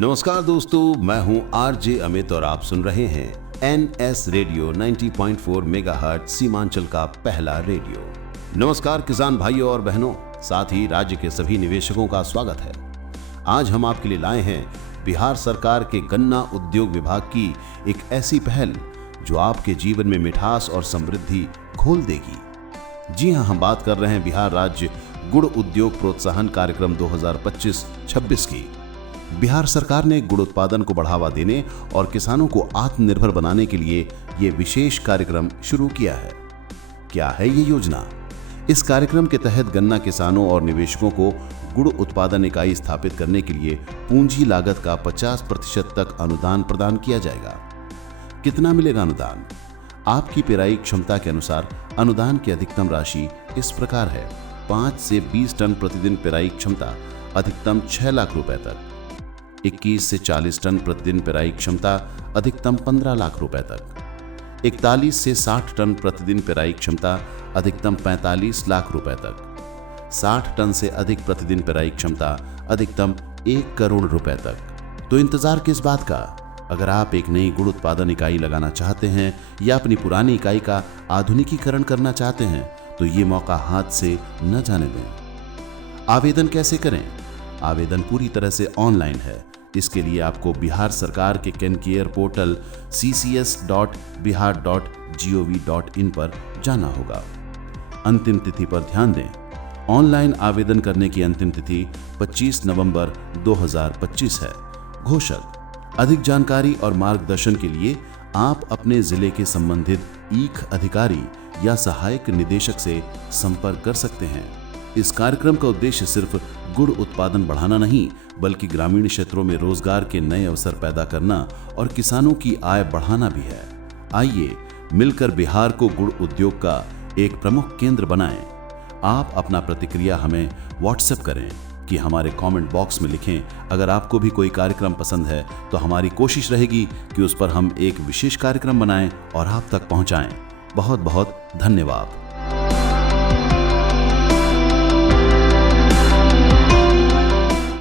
नमस्कार दोस्तों, मैं हूं आरजे अमित और आप सुन रहे हैं एनएस रेडियो 90.4 मेगाहर्ट्ज सीमांचल का पहला रेडियो। नमस्कार किसान भाइयों और बहनों, साथ ही राज्य के सभी निवेशकों का स्वागत है। आज हम आपके लिए लाए हैं बिहार सरकार के गन्ना उद्योग विभाग की एक ऐसी पहल जो आपके जीवन में मिठास और समृद्धि घोल देगी। जी हां, हम बात कर रहे हैं बिहार राज्य गुड़ उद्योग प्रोत्साहन कार्यक्रम 2025-26 की। बिहार सरकार ने गुड़ उत्पादन को बढ़ावा देने और किसानों को आत्मनिर्भर बनाने के लिए ये विशेष कार्यक्रम शुरू किया है। क्या है ये योजना? इस कार्यक्रम के तहत गन्ना किसानों और निवेशकों को गुड़ उत्पादन इकाई स्थापित करने के लिए पूंजी लागत का 50% तक अनुदान प्रदान किया जाएगा। कितना मिलेगा अनुदान? आपकी पेराई क्षमता के अनुसार अनुदान की अधिकतम राशि इस प्रकार है। 5 से 20 टन प्रतिदिन पेराई क्षमता, अधिकतम 6 लाख रुपए तक। 21 से 40 टन प्रतिदिन पेराई क्षमता, अधिकतम 15 लाख रुपए तक। 41 से 60 टन प्रतिदिन पेराई क्षमता, अधिकतम 45 लाख रुपए तक। 60 टन से अधिक प्रतिदिन पेराई क्षमता, अधिकतम 1 करोड़ रुपए तक। तो इंतजार किस बात का? अगर आप एक नई गुड़ उत्पादन इकाई लगाना चाहते हैं या अपनी पुरानी इकाई का आधुनिकीकरण करना चाहते हैं तो ये मौका हाथ से न जाने दें। आवेदन कैसे करें? आवेदन पूरी तरह से ऑनलाइन है। इसके लिए आपको बिहार सरकार के कैनकेयर पोर्टल ccs.bihar.gov.in पर जाना होगा। अंतिम तिथि पर ध्यान दें। ऑनलाइन आवेदन करने की अंतिम तिथि 25 नवंबर 2025 है। घोषक: अधिक जानकारी और मार्गदर्शन के लिए आप अपने जिले के संबंधित ईख अधिकारी या सहायक निदेशक से संपर्क कर सकते हैं। इस कार्यक्रम का उद्देश्य सिर्फ गुड़ उत्पादन बढ़ाना नहीं, बल्कि ग्रामीण क्षेत्रों में रोजगार के नए अवसर पैदा करना और किसानों की आय बढ़ाना भी है। आइए मिलकर बिहार को गुड़ उद्योग का एक प्रमुख केंद्र बनाएं। आप अपना प्रतिक्रिया हमें व्हाट्सएप करें कि हमारे कमेंट बॉक्स में लिखें। अगर आपको भी कोई कार्यक्रम पसंद है तो हमारी कोशिश रहेगी कि उस पर हम एक विशेष कार्यक्रम बनाएं और आप तक पहुंचाएं। बहुत बहुत धन्यवाद।